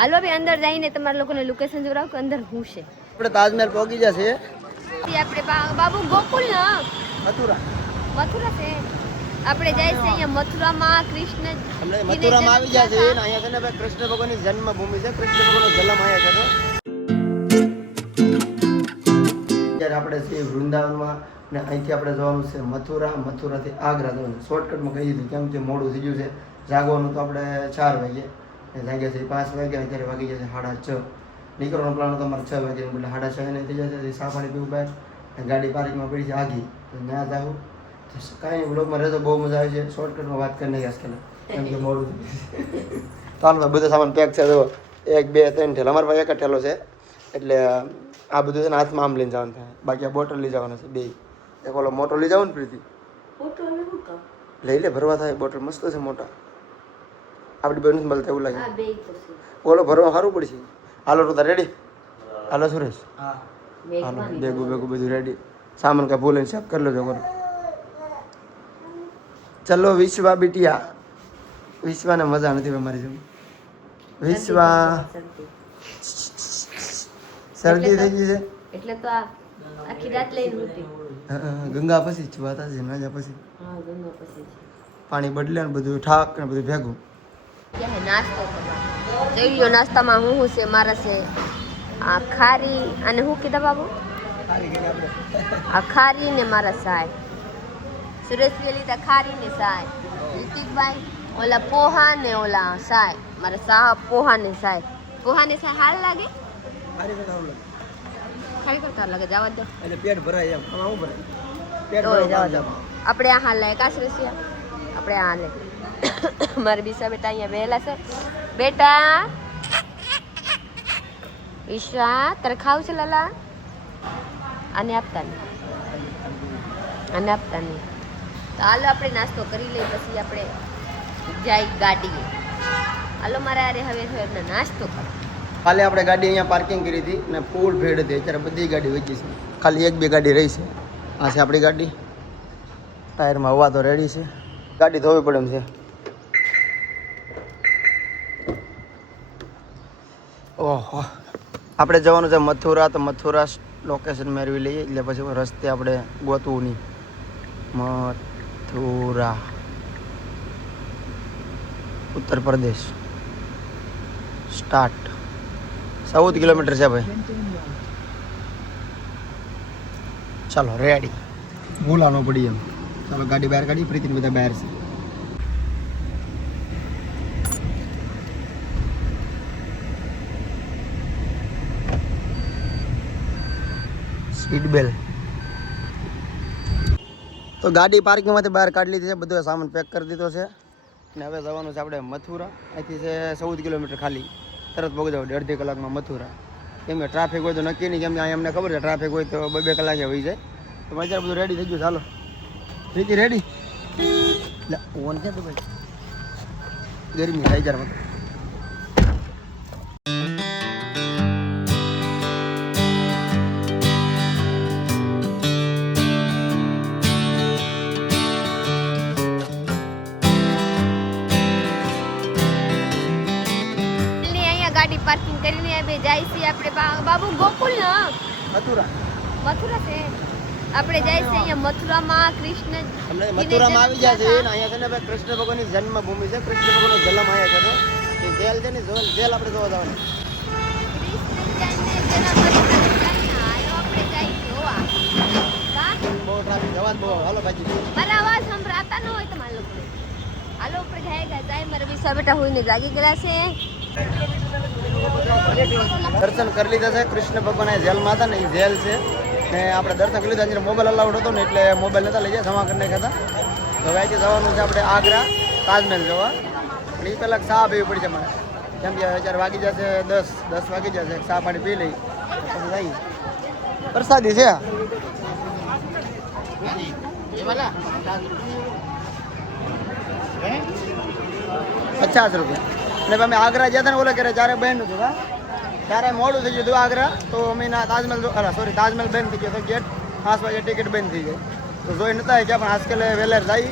હાલો ભાઈ અંદર જઈને તમારા લોકોને લોકેશન જોરાવ કે અંદર હું છે. આપણે તાજમહેલ પહોંચી જશે. આપણે બાબુ ગોકુલ ના મથુરા છે. આપણે જાય છે અહીંયા મથુરામાં કૃષ્ણ આપણે મથુરામાં આવી ગયા છે ને અહીંયા છે ને ભાઈ કૃષ્ણ ભગવાનની જન્મભૂમિ છે. કૃષ્ણ ભગવાનનો જન્મ અહીંયા છે. ત્યારે આપણે છીએ વૃંદાવનમાં ને અહીંથી આપણે જવાનું છે મથુરાથી આગ્રા જવાનું. શોર્ટકટમાં કહી દીધું કેમ કે મોડું થઈ ગયું છે. જાગવાનું તો આપણે 4 વાગે જાગ્યા છે 5 વાગે અત્યારે વાગી જશે 6:30. નીકળવાનો પ્લાન હતો અમારે 6 વાગે એટલે 6:30 ને થઈ જશે. સા પાણી પીવું બહાર ગાડી પાર્કિંગમાં પડી છે આગી તો ત્યાં જાઉં તો કાંઈ નહીં. બ્લોગમાં રહેતો બહુ મજા આવે છે. શોર્ટકટમાં વાત કરી નાખી આજકાલ કેમ કે મોડું તો હાલ બધો સામાન પેક છે. તો 1 2 3 ઠેલો અમારા પાસે એક જ ઠેલો છે એટલે આ બધું છે ને હાથમાં આમ લઈને જવાનું થાય. બાકી આ બોટલ લઈ જવાનું છે 2. એક ઓલો મોટો લઈ જવાનું પ્રીતિ લઈ લે ભરવા થાય. બોટલ મસ્ત છે મોટા. આપણી બેન મળતા એવું લાગે. ઓલો ભરવા સારું પડશે. હાલો તો રેડી. હાલો સુરેશ હાલો બેગું બધું રેડી. સામાન કા ભૂલે ચેક કરી લેજો. ચલો વિશ્વા બિટિયા. વિશ્વાને મજા નથી અમારી જેમ. વિશ્વા શરદી થઈ ગઈ છે એટલે તો આખી રાત લઈને હતી. ગંગા પછી જ વાત છે. નાજા પછી પાણી બદલે ને બધું ઠાક ને બધું ભેગું. નાસ્તો કરવા જોઈ લો. નાસ્તામાં હું છે મારા છે આ ખારી અને હું કીધા બાબુ આ ખારી ને મારા સાય. સુરેશ લીધા ખારી ને સાય. ઋતિકભાઈ ઓલા પોહા ને ઓલા સાય. મારા સાહ પોહા ને સાય. હાલ લાગે ખાલી કરતા લાગે. જવા દો એટલે પેટ ભરાય એમ. આમાં ભરાય પેટ જવા દો. આપણે આ હાલ લાગે કાસરેસિયા. આપણે આ લે મારા બીસા બેટા અહીંયા બેહેલા છે. બેટા ઈશા તારે ખાવું છે લાલા? આને આપતા નહીં તો હાલો આપણે નાસ્તો કરી લઈએ પછી આપણે જાય ગાડીએ. હાલો મારા અરે હવે નાસ્તો કરો. કાલે આપણે ગાડી અહીંયા પાર્કિંગ કરી હતી ને ફૂલ ભીડ હતી. અત્યારે બધી ગાડી વચી છે. ખાલી 1 2 ગાડી રહી છે. આ છે આપણી ગાડી. ટાયરમાં હવા તો રેડી છે. ગાડી ધોવી પડે એમ છે. ઓહો આપણે જવાનું છે મથુરા. તો મથુરા લોકેશન મેળવી લઈએ એટલે પછી રસ્તે આપણે ગોતવું નહીં. મથુરા ઉત્તર પ્રદેશ સ્ટાર્ટ. 14 કિલોમીટર છે ભાઈ. ચાલો રેડી. ભૂલાનો પડી એમ. ચાલો ગાડી બહાર કાઢી. પ્રીતિ બધા બહાર છે. સીટ બેલ્ટ તો ગાડી પાર્કિંગમાંથી બહાર કાઢી લીધી છે. બધો સામાન પેક કરી દીધો છે ને હવે જવાનું છે આપણે મથુરા. અહીંથી છે 14 કિલોમીટર ખાલી. તરત પહોંચી જાવ 1.5 કલાકમાં મથુરા. કેમ કે ટ્રાફિક હોય તો નક્કી નહીં. કેમ કે અહીંયા અમને ખબર છે ટ્રાફિક હોય તો 2 કલાકે હોઈ જાય. તો અત્યારે બધું રેડી થઈ ગયું. ચાલો પ્રીતિ રેડી. ઓન છે તો ભાઈ ગરમી થાય જરા. ગાડી પાર્કિંગ કરીને હવે જાય છે આપણે બાબુ ગોકુલ ના મથુરા છે. આપણે જાય છે અહીંયા મથુરામાં કૃષ્ણ મથુરામાં આવી ગયા છે ને અહીંયા છે ને ભાઈ કૃષ્ણ ભગવાનની જન્મભૂમિ છે. કૃષ્ણ ભગવાનનો જન્મ અહીંયા છે. તો જેલ છે ને જેલ આપણે જોવા જવાનું. બહુ ટ્રાફિક અવાજ બહુ. હાલો બાજી મારા અવાજ સંભળાતા ન હોય તમારા લોકો. હાલો ઉપર જાય મારા બીસા બેટા હોઈને જાગી ગયા છે. દર્શન કરી લીધા છે. કૃષ્ણ ભગવાન જેલમાં હતા ને એ જેલ છે ને આપણે દર્શન કરી લીધા. મોબાઈલ અલાઉડ હતો ને એટલે મોબાઈલ નતા લઈ જાય. જમા કરી નાખ્યા હતા. તો હવે અહીંથી જવાનું છે આપણે આગ્રા તાજમહેલ જોવા. પણ એ પહેલાં ચા પીવી પડશે મને. કેમ કે અત્યારે વાગી જશે 10 વાગી જશે. ચા પાણી પી લઈ પછી જઈએ. પ્રસાદી છે 50 રૂપિયા. અને અમે આગ્રા ગયા હતા ને ઓલા કરે જ્યારે બહેન હતું ત્યારે મોડું થઈ ગયું હતું આગ્રા. તો અમે તાજમહેલ તાજમહેલ બંધ થઈ ગયો તો ગેટ 5 વાગે ટિકિટ બંધ થઈ ગઈ. તો જોઈ નતા ગયા પણ આજકાલે વેલેર જઈ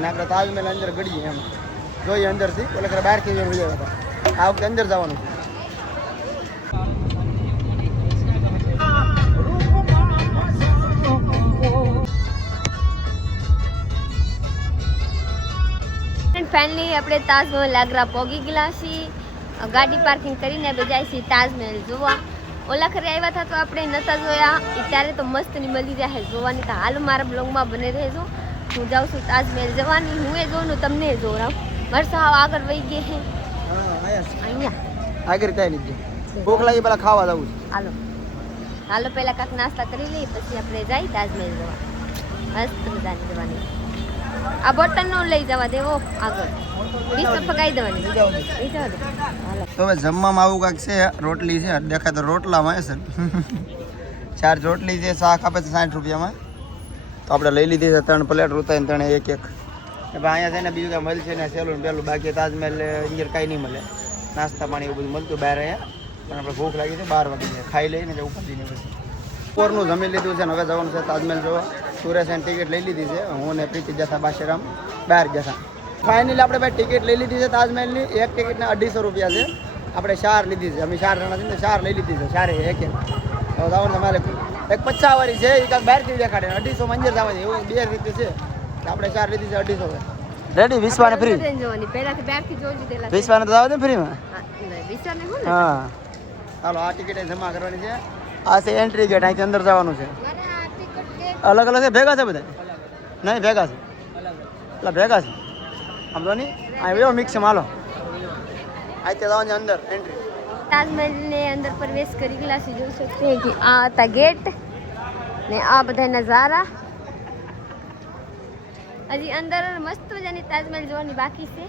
ને આપણે તાજમહેલ અંદર ગળીએ એમ જોઈએ અંદરથી. ઓલા કરે બહારથી ગયા હતા. આ વખતે અંદર જવાનું છે. ફ્રેન્ડ ફાઇનલી આપણે તાજમહલ આગ્રા પહોંચી ગયા છીએ. ગાડી પાર્કિંગ કરીને આપણે જાય છીએ તાજમહેલ જોવા. ઓલા ખરે આવ્યા હતા તો આપણે નતા જોયા, ત્યારે તો મસ્ત ની મળી રહ્યા જોવાની. તો હાલ મારા બ્લોગમાં બને રહેજો. હું જાઉં છું તાજમહેલ જવાની, હું એ જોઉં તમને જોઉં. વરસાદ આગળ વહી ગઈ છે અહીંયા આગળ કઈ નથી. ભૂખ લાગી પેલા ખાવા જવું છે. હાલો હાલો પહેલા કાંક નાસ્તા કરી લઈએ પછી આપણે જઈ તાજમહેલ જોવા. મસ્ત મજાની જવાની. આ બોટલ નો લઈ જવા દેવો આગળ, 20 પકાઈ દેવાની. હાલો તો હવે જમવામાં આવું કાંઈક છે. રોટલી છે, દેખાય તો રોટલામાં છે. 4 રોટલી છે, શાક આપે છે 60 રૂપિયામાં. તો આપણે લઈ લીધી છે 3 પ્લેટ ઉતારીને 3 એક એક. અહીંયા છે ને બીજું કાંઈ મળશે ને સહેલું પેલું. બાકી તાજમહેલ અંદર કાંઈ નહીં મળે. નાસ્તા પાણી એવું બધું મળતું બહાર અહીંયા. પણ આપણે ભૂખ લાગી છે, 12 વાગી જાય. ખાઈ લઈને જવું પડીને પછી બપોરનું જમી લીધું છે ને હવે જવાનું છે તાજમહેલ જોવા. સુરેશ એની ટિકિટ લઈ લીધી છે. હું ને પ્રીતિ જતા બાશેરામ બહાર જતા. ફાઇનલી આપણે ભાઈ ટિકિટ લઈ લીધી છે તાજમહેલની. એક ટિકિટના 250 રૂપિયા છે. આપણે 4 લીધી છે. અમે 4 જણા છે ને 4 લઈ લીધી છે. 4 એક હવે જવાનું તમારે એક 50 વાળી છે એ કાંઈક બહારથી દેખાડે. 250 માં અંદર જવા દે એવું 2 રીતે છે. આપણે 4 લીધી છે 250. રેડી 20 વાને ફ્રી. પહેલાથી બહારથી જોઈ લીધેલા. 20 વાને તો જવા દે ફ્રીમાં. 20 ને હું ને હા ચાલો આ ટિકિટ જમા કરવાની છે. આ છે એન્ટ્રી ગેટ, અહીંથી અંદર જવાનું છે. અલગ અલગ છે ભેગા છે બધા? નહીં ભેગા છે. એટલે ભેગા છે સમજો નહીં. આ એવો મિક્સ છે. માલો અહીંથી જવાનું છે અંદર એન્ટ્રી. તાજમહેલ ને અંદર પ્રવેશ કરી ગયા છે. જોઈ શકते हैं कि આ હતા ગેટ ને આ બધા નજારા. હજી અંદર મસ્ત મજાની તાજમહેલ જોવાની બાકી છે.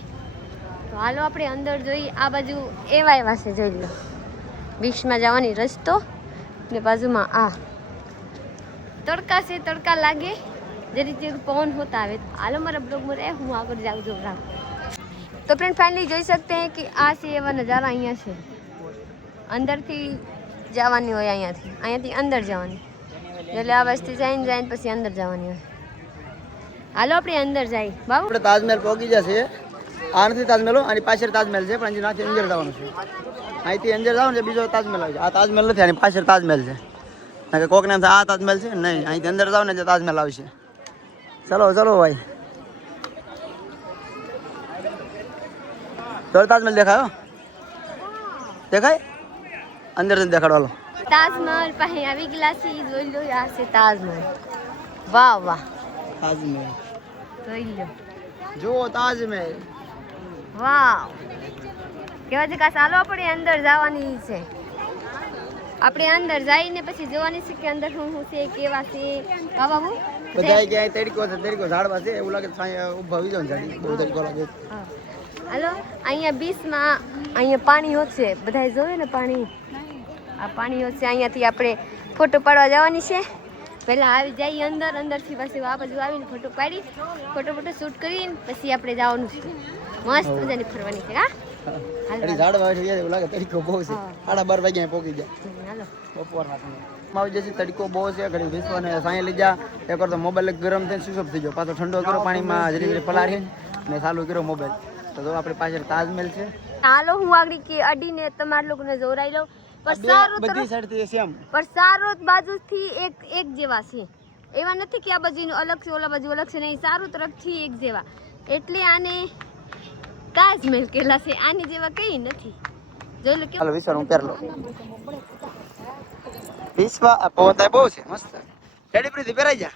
તો હાલો આપણે અંદર જોઈએ. આ બાજુ એવા છે જોઈ લો. બીચમાં જવાની રસ્તો ને બાજુમાં આ તડકા છે, તડકા લાગે જરી જરી પવન હોતા આવે. હાલો મારા બ્લોગમાં રહે, હું આગળ જાઉં છું. તો ફ્રેન્ડ ફાઇનલી જોઈ શકते हैं कि આ છે એવા નજારા અહીંયા છે. અંદરથી જવાની હોય, અહીંયાથી અંદર જવાની. એટલે આ વસ્તી જઈને પછી અંદર જવાની હોય. હાલો આપણે અંદર જઈએ બાબુ. આપણે તાજમહેલ પહોંચી જશે. આ નથી તાજમહેલ, આની પાછળ તાજમહેલ છે પણ નાથી અંદર જવાનું છે. અહીંથી અંદર જાવ ને બીજો તાજમહેલ આવે છે. આ તાજમહેલ નથી, આની પાછળ તાજમહેલ છે. કે કોક નામ આ તાજમહેલ છે નહીં, અહીંથી અંદર જાવ ને જે તાજમહેલ આવશે. ચલો ચલો ભાઈ. તો તાજમહેલ દેખાયો? દેખાય? અંદર દેખાડવાલો. તાજમહેલ પાસે આવી ગયા છે. જોઈ લો આ છે તાજમહેલ. વાહ વાહ તાજમહેલ જોઈ લો. જુઓ તાજમહેલ. વાહ કેવા છે. ચાલો આપણે અંદર જવાની છે. આપણે અંદર જઈને પછી જોવાની છે કે અંદર શું છે, કેવા છે. હા બાબુ બધા કે અહીં તડકો છે, તડકો ઝાડવા છે એવું લાગે ઊભા આવી જાવ ઝાડી બહુ તડકો લાગે. હાલો અહીંયા બીચમાં અહીંયા પાણી હોશે. બધા જોયું ને પાણી. આ પાણી હોશે. અહીંયાથી આપણે ફોટો પાડવા જવાની છે. પહેલાં આવી જઈએ અંદરથી પછી આ બાજુ આવીને ફોટો પાડી ફોટો શૂટ કરીને પછી આપણે જવાનું છે. મસ્ત મજાની ફરવાની છે. હા ઝાડવા એવું લાગે તડકો બહુ છે. 12:30 વાગ્યા પહોંચી જાય. હાલો બપોરના આવી જશે. તડકો બહુ છે. ઘડી વિશ્વને સાંઈ લઈ જા. એક વાર તો મોબાઈલ ગરમ થઈને સ્વિચ ઓફ થઈ ગયો. પાછો ઠંડો કર્યો પાણીમાં જરી જરી પલાળી ને ચાલુ કર્યો મોબાઈલ. તો જો આપણે પાછળ તાજમહેલ છે. હાલો હું આગળ કે અડીને તમારા લોકોને જોરાઈ લઉં. બધી સાઈડથી સેમ પણ ચારો બાજુથી એક જેવા છે. એવા નથી કે આ બાજુનું અલગ છે ઓલા બાજુ અલગ છે. નહીં, ચારો તરફથી એક જેવા. એટલે આને તાજમહેલ કહેલા છે. આની જેવા કઈ નથી. જોઈ લો કે હાલો વિશ્વ હું પહેર લો. વિશ્વ પહોંચાય બહુ છે મસ્ત. રેડી પ્રીતિ પહેરાઈ જા.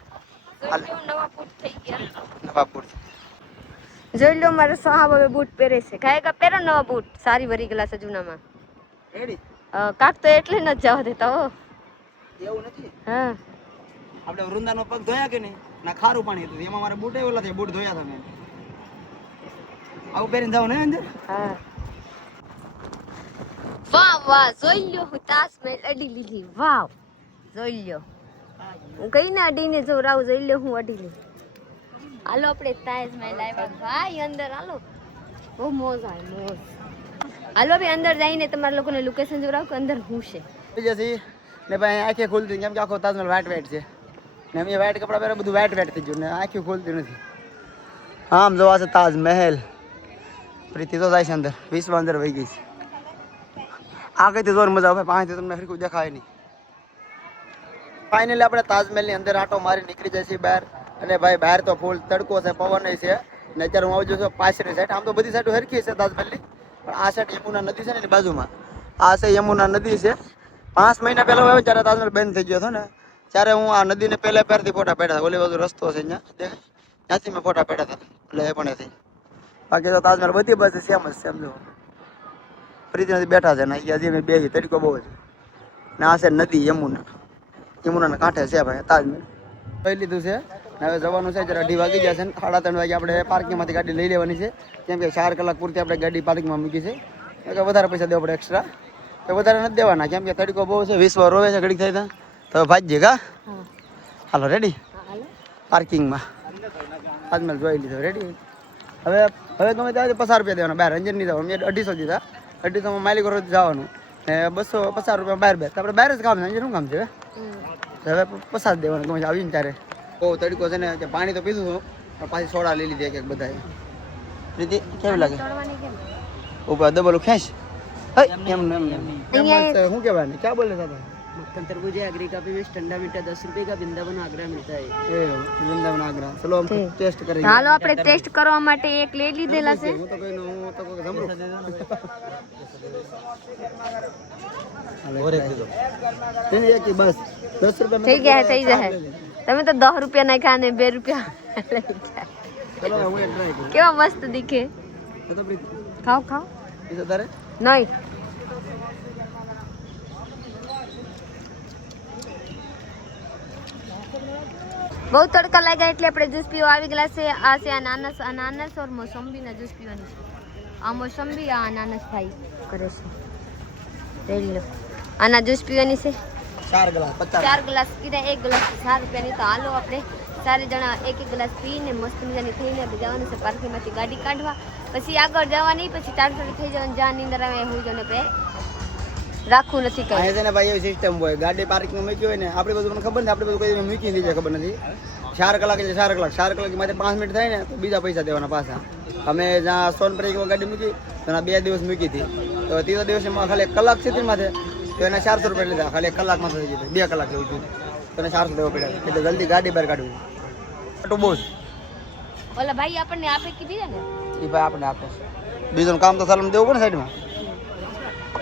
હાલ નવા બૂટ થઈ ગયા. નવા બૂટ જોઈ લો મારા સાહેબ હવે બૂટ પહેરે છે. ખાયગા પહેરો નવા બૂટ. સારી ભરી ગયેલા છે જૂનામાં. રેડી કાક તો એટલે ન જવા દેતા હો. એવું નથી. હા આપણે વૃંદાનો પગ ધોયા કે નહીં ના ખારું પાણી હતું એમાં મારા બૂટ એવલા થયા. બૂટ ધોયા હતા મેં. આવું પહેરીને જાવ ને અંદર. હા વાહ વાહ જોઈ લો. હું તાજમહેલ અડી લીધી. વાવ જોઈ લો. હું કઈ ને અડીને જો રાવ જોઈ લો. હું અડી લીધી. હાલો આપણે તાજમહેલ આવ્યા ભાઈ અંદર. હાલો બહુ મોજ આવે મોજ. હાલો ભાઈ અંદર જઈને તમારા લોકોને લોકેશન જોરાવ કે અંદર હું છે. જશે ને ભાઈ આંખે ખુલતી કેમ કે આખો તાજમહેલ વાઇટ છે ને અમે વાઇટ કપડા પહેરે બધું વાઇટ થઈ ગયું ને આંખે ખુલતી નથી. આમ જોવા છે તાજમહેલ. પ્રીતિ તો જાય છે અંદર. વિશ્વ અંદર વહી ગઈ છે. આ કઈ જોર મજા આવે. પાણીથી તમને હરખું દેખાય નહીં. ફાઇનલી આપણે તાજમહેલની અંદર આટો મારી નીકળી જાય છે બહાર. અને ભાઈ બહાર તો ફૂલ તડકો છે, પવન છે ને અત્યારે હું આવજો છું પાછળની સાઈડ. આમ તો બધી સાઈડ હરખી છે તાજમહેલની, પણ આ સાઈડ યમુના નદી છે ને એની બાજુમાં આ છે યમુના નદી છે. 5 મહિના પહેલા આવ્યો ત્યારે તાજમહેલ બંધ થઈ ગયો હતો ને, ત્યારે હું આ નદીને પહેલા પહેરથી ફોટા પાડ્યા હતા. ઓલી બાજુ રસ્તો છે અહીંયા દેખાય, ત્યાંથી મેં ફોટા પાડ્યા હતા. એટલે એ પણ હતી. બાકી તો તાજમહેલ બધી બાજુ સેમ જ છે. સમજો ફરીથી નથી બેઠા છે ને હજી મેં બે તડકો બહુ છે ને. આ છે નદી યમુના, યમુનાના કાંઠે છે ભાઈ તાજમહેલ. લઈ લીધું છે હવે જવાનું છે. જરા 2 વાગી ગયા છે ને 3:30 વાગે આપણે પાર્કિંગમાંથી ગાડી લઈ લેવાની છે. કેમ કે 4 કલાક પૂરતી આપણે ગાડી પાર્કિંગમાં મૂકી છે. કે વધારે પૈસા દેવા પડે એક્સ્ટ્રા, તો વધારે નથી દેવાના. કેમ કે તડકો બહુ છે, 20 વાર રોવે છે ઘડીક થાય તો ભાજ્ય કા. હાલો રેડી પાર્કિંગમાં તાજમહેલ જોઈ લીધો રેડી. હવે ગમે ત્યાં 50 રૂપિયા દેવાના, બહાર અંજર નહીં જવાનું. મેં 250 દીધા, 250 માલિક રોજ જવાનું ને 250 રૂપિયા બહાર બેસ. આપણે બહાર જ કામ છે, અંજર શું કામ છે હવે 50 દેવાનું ગમે આવીને ત્યારે. બહુ તડકો છે ને, પાણી તો પીધું હતું પણ પાછી સોડા લઈ લીધી એક બધાએ. રીતિ કેવી લાગે ઉપર ડબલ ખેંચ એમ શું કહેવાય ને ક્યાં બોલે હતા मक्खन तरबूज है एग्री का भी ठंडा मीठा 10 रुपए का वृंदावन आगरा मिलता है. એ વૃંદાવન આગ્રા. ચલો આમ ટેસ્ટ કરીએ. હાલો આપણે ટેસ્ટ કરવા માટે એક લઈ લીધેલા છે. હું તો કોઈ જમરૂ તેને એક ઈ બસ 10 રૂપિયા થઈ ગયા થઈ જાય. તમે તો 10 રૂપિયા નાખ્યા ને 2 રૂપિયા ચલો હું એક ટ્રાય કરું. કેવા મસ્ત દીખે. તો પ્રીત ખાઓ ખાઓ. ઈસો તારે નહીં બહુ તડકા લાગ્યા એટલે આપણે જ્યુસ પીવા આવી ગયા છે. આ છે અનાનસ ઓર મોસંબીના જ્યુસ પીવાની છે. આ મોસંબી આ અનાનસ ભાઈ કરે છે. લઈ લો. આના જ્યુસ પીવાની છે. 4 ગ્લાસ 50. 4 ગ્લાસ પીધા, 1 ગ્લાસ 4 રૂપિયાની. તો હાલો આપણે 4 જણા એક ગ્લાસ પીને મસ્ત મજાની થઈને આપણે જવાનું છે પાર્કિંગમાંથી ગાડી કાઢવા. પછી આગળ જવાની, પછી ટાળટોળી થઈ જવાની. જ્યાં નીંદર આવે હોય જને પે રાખવું નથી કઈ. અહીંયા છે ને ભાઈ એવી સિસ્ટમ હોય, ગાડી પાર્કિંગમાં મૂકી હોય ને આપણે બધું મને ખબર નથી, આપણે બધું કઈ મૂકી દીધી ખબર નથી. 4 કલાક એટલે 4 કલાક, 4 કલાક માટે 5 મિનિટ થાય ને તો બીજા પૈસા દેવાના પાછા. અમે જ્યાં સોનપરી ગાડી મૂકી તો 2 દિવસ મૂકી હતી, તો ત્રીજો દિવસ એમાં ખાલી 1 કલાક સીધી માથે તો એને 400 રૂપિયા લીધા. ખાલી 1 કલાકમાં થઈ ગયું, 2 કલાક લેવું જોઈએ તો એને 400 દેવા પડ્યા. એટલે જલ્દી ગાડી બહાર કાઢવી. તો બોસ ઓલા ભાઈ આપણને આપે કીધી ને એ ભાઈ આપણે આપે. બીજું કામ તો સારું દેવું પડે સાઈડમાં.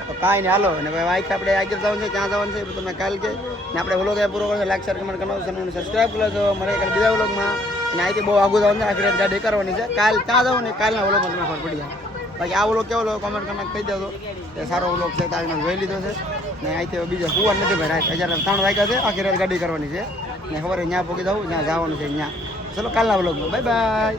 તો કાંઈ નહીં હાલો. અને ભાઈ આપણે આગળ જવાનું છે, ક્યાં જવાનું છે એ તમે કાલ કે ને આપણે વ્લોગ પૂરો કરશો. લાઈક શેર કમેન્ટ કરવાનું છે અને સબસ્ક્રાઈબ કરી લેજો મારે કાલે બીજા વ્લોગમાં. અને અહીંથી બહુ આગળ જવાનું છે, આખી ગાડી કરવાની છે. કાલ ક્યાં જવું ને કાલના વ્લોગમાં તમને ખબર પડી જાય. બાકી આ વ્લોગ કેવો વ્લોગ કમેન્ટ કરીને કહી દેજો કે સારો વ્લોગ છે. તાજમાં જોઈ લીધો છે ને અહીંથી બીજા હુવા નથી ભાઈ. રાત 3 વાગ્યા છે, આખી રાત ગાડી કરવાની છે ને ખબર ત્યાં પહોંચી જવું જ્યાં જવાનું છે ત્યાં. ચલો કાલના વ્લોગમાં બાય બાય.